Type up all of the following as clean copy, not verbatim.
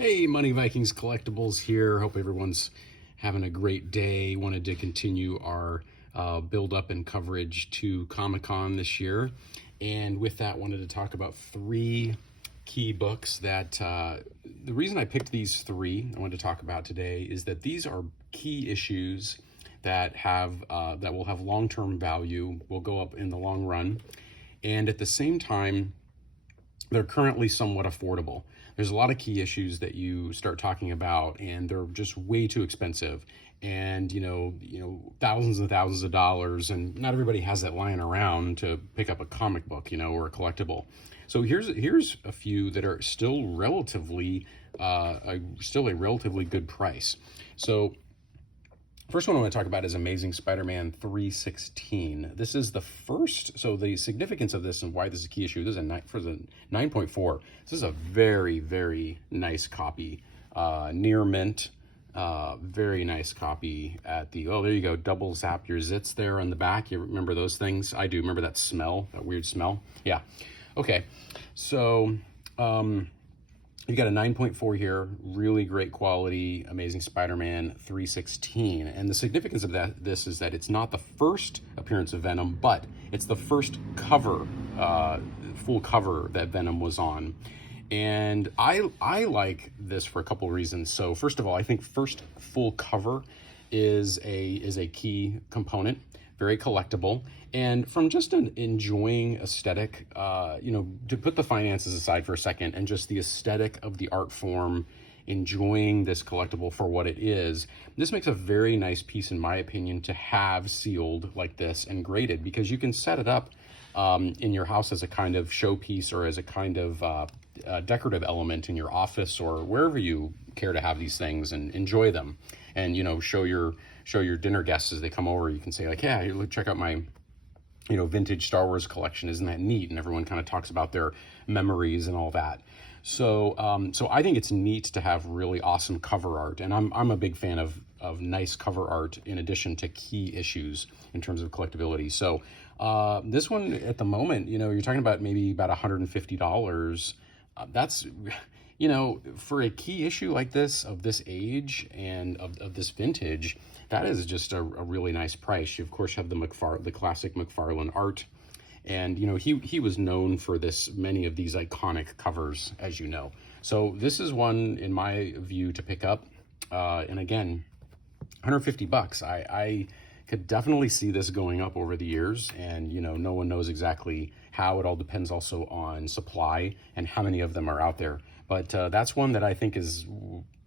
Hey, Money Vikings Collectibles here. Hope everyone's having a great day. Wanted to continue our build up and coverage to Comic-Con this year. And with that, wanted to talk about three key books that the reason I picked these three I wanted to talk about today is that these are key issues that will have long-term value, will go up in the long run. And at the same time, they're currently somewhat affordable. There's a lot of key issues that you start talking about and they're just way too expensive, and thousands and thousands of dollars, and not everybody has that lying around to pick up a comic book, or a collectible. So here's a few that are still relatively a relatively good price. So first one I want to talk about is Amazing Spider-Man 316. This is the first, so the significance of this and why this is a key issue, this is for the 9.4. This is a very, very nice copy, near mint, very nice copy at the, oh, there you go, double zap your zits there on the back. You remember those things? I do remember that smell, that weird smell. Yeah. Okay. So, you got a 9.4 here, really great quality, Amazing Spider-Man 316. And the significance of this is that it's not the first appearance of Venom, but it's the first cover, full cover that Venom was on. And I like this for a couple of reasons. So first of all, I think first full cover is a key component, very collectible. And from just an enjoying aesthetic, to put the finances aside for a second and just the aesthetic of the art form, enjoying this collectible for what it is, this makes a very nice piece, in my opinion, to have sealed like this and graded, because you can set it up in your house as a kind of showpiece or as a kind of decorative element in your office or wherever you care to have these things and enjoy them, and show your dinner guests as they come over. You can say like, yeah, look, check out my vintage Star Wars collection. Isn't that neat? And everyone kind of talks about their memories and all that. So I think it's neat to have really awesome cover art, and I'm a big fan of nice cover art in addition to key issues in terms of collectability. So this one at the moment, you're talking about maybe about $150. That's for a key issue like this, of this age and of this vintage, that is just a really nice price. You of course have the classic McFarlane art, and he was known for many of these iconic covers, as you know. So this is one, in my view, to pick up. And again, $150. I could definitely see this going up over the years, and no one knows exactly how. It all depends also on supply and how many of them are out there. But that's one that I think is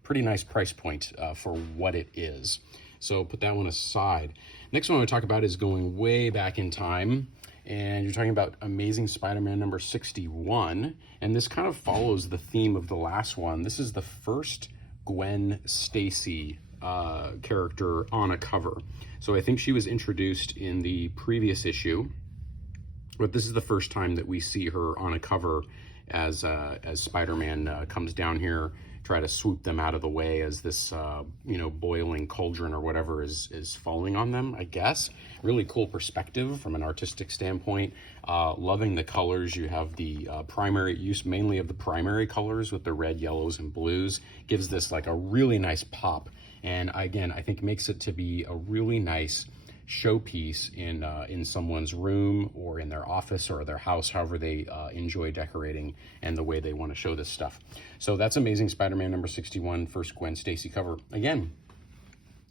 pretty nice price point for what it is. So put that one aside. Next one I want to talk about is going way back in time. And you're talking about Amazing Spider-Man number 61. And this kind of follows the theme of the last one. This is the first Gwen Stacey character on a cover. So I think she was introduced in the previous issue, but this is the first time that we see her on a cover as Spider-Man comes down here, try to swoop them out of the way as this boiling cauldron or whatever is falling on them, I guess. Really cool perspective from an artistic standpoint. Loving the colors. You have the primary use mainly of the primary colors with the red, yellows, and blues. Gives this like a really nice pop, and again, I think makes it to be a really nice showpiece in someone's room or in their office or their house, however they enjoy decorating and the way they want to show this stuff. So that's Amazing Spider-Man number 61, first Gwen Stacey cover. Again,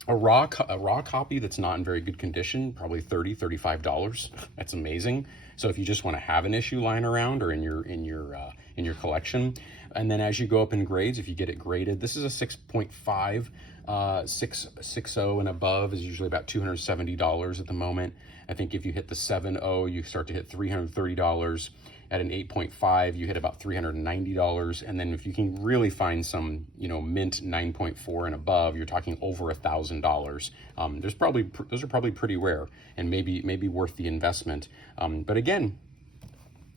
a raw copy that's not in very good condition, probably $35. That's amazing. So if you just want to have an issue lying around or in your collection, and then as you go up in grades, if you get it graded, this is a 6.5. 6.0 and above is usually about $270 at the moment. I think if you hit the 7.0, you start to hit $330. At an 8.5, you hit about $390. And then if you can really find some, mint 9.4 and above, you're talking over $1,000. Those are probably pretty rare and maybe worth the investment. But again,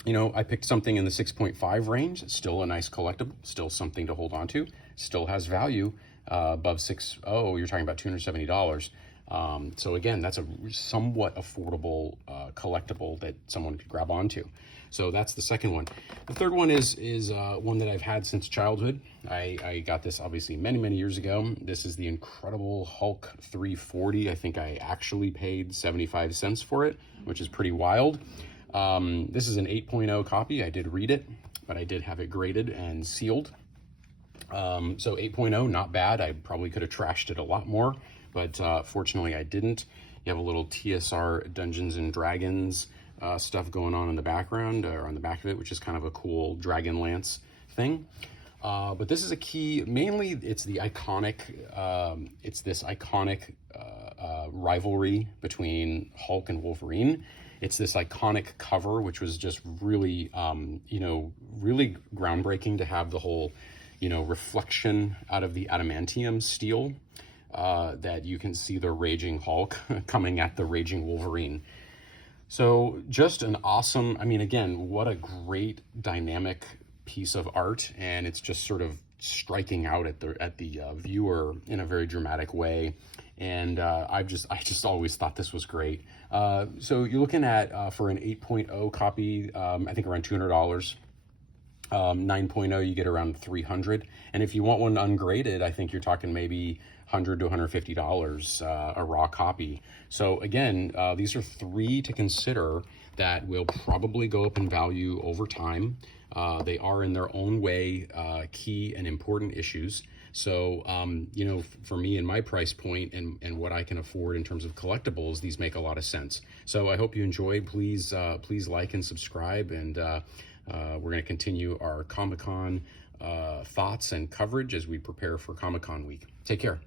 I picked something in the 6.5 range. It's still a nice collectible, still something to hold on to, still has value. Above 6.0, you're talking about $270. So again, that's a somewhat affordable collectible that someone could grab onto. So that's the second one. The third one is one that I've had since childhood. I got this obviously many years ago. This is the Incredible Hulk 340. I think I actually paid 75 cents for it, which is pretty wild. This is an 8.0 copy. I did read it, but I did have it graded and sealed. So 8.0, not bad. I probably could have trashed it a lot more, but fortunately I didn't. You have a little TSR Dungeons and Dragons stuff going on in the background, or on the back of it, which is kind of a cool Dragon Lance thing. But this is a key, mainly it's the iconic, it's this iconic rivalry between Hulk and Wolverine. It's this iconic cover, which was just really, really groundbreaking to have the whole, reflection out of the adamantium steel, that you can see the raging Hulk coming at the raging Wolverine. So just an awesome, again, what a great dynamic piece of art, and it's just sort of striking out at the viewer in a very dramatic way. And I just always thought this was great. So you're looking at, for an 8.0 copy, I think around $200. 9.0 you get around $300, and if you want one ungraded, I think you're talking maybe $100 to $150 a raw copy. So again, these are three to consider that will probably go up in value over time. They are in their own way key and important issues. So, for me and my price point and what I can afford in terms of collectibles, these make a lot of sense. So I hope you enjoyed. Please like and subscribe, and we're going to continue our Comic-Con thoughts and coverage as we prepare for Comic-Con week. Take care.